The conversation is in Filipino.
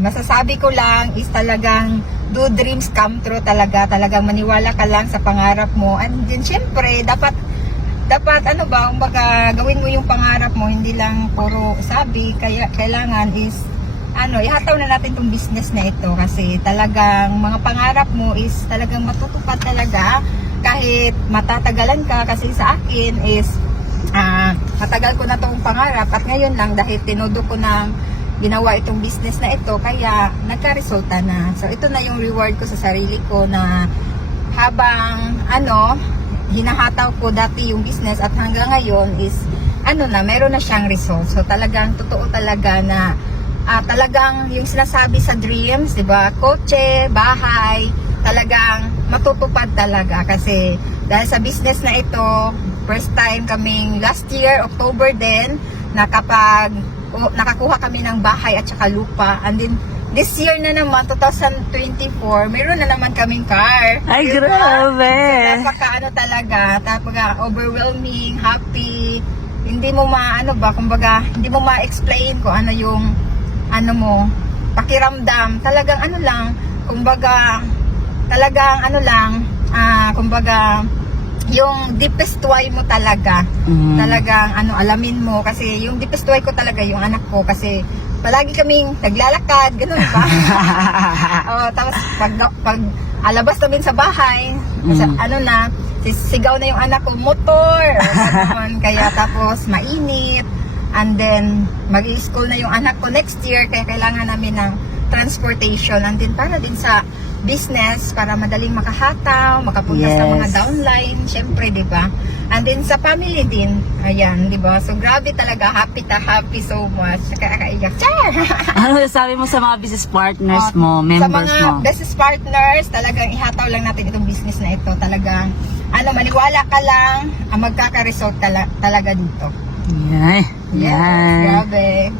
masasabi ko lang is talagang do dreams come true talaga. Talagang maniwala ka lang sa pangarap mo. And then syempre, dapat ano ba, kumbaga gawin mo yung pangarap mo, hindi lang puro sabi. Kaya kailangan is ihataw na natin tong business na ito kasi talagang mga pangarap mo is talagang matutupad talaga kahit matatagalan ka. Kasi sa akin is matagal ko na tong pangarap at ngayon lang dahil tinodo ko ng ginawa itong business na ito kaya nagka-resulta na. So ito na yung reward ko sa sarili ko na habang hinahataw ko dati yung business at hanggang ngayon is meron na siyang result. So talagang totoo talaga na talagang yung sinasabi sa dreams, 'di ba? Kotse, bahay, talagang matutupad talaga kasi dahil sa business na ito, first time kaming last year, October din, nakakuha kami ng bahay at saka lupa. And then this year na naman, 2024, mayroon na naman kaming car. Ay, Diba? grabe! So, talaga, overwhelming, happy. Hindi mo kumbaga, hindi mo ma-explain kung ano yung, pakiramdam. Talagang kumbaga, kumbaga, yung deepest why mo talaga. Talagang, alamin mo. Kasi yung deepest why ko talaga, yung anak ko. Kasi, palagi kaming naglalakad, ganun pa. Tapos pag alabas namin sa bahay, sigaw na yung anak ko, motor. Kaya tapos mainit. And then mag-i-school na yung anak ko next year, kaya kailangan namin ng transportation. And then para din sa business, para madaling makahataw, makapunta sa mga downline, syempre, di ba? And then sa family din, ayan, di ba? So grabe talaga, happy so much. Kakaiyak. Char! Ano sabi mo sa mga business partners mo, members mo? Sa mga business partners, talagang ihataw lang natin itong business na ito. Talagang, maniwala ka lang, magkaka-result talaga dito. Yan. Yes, grabe.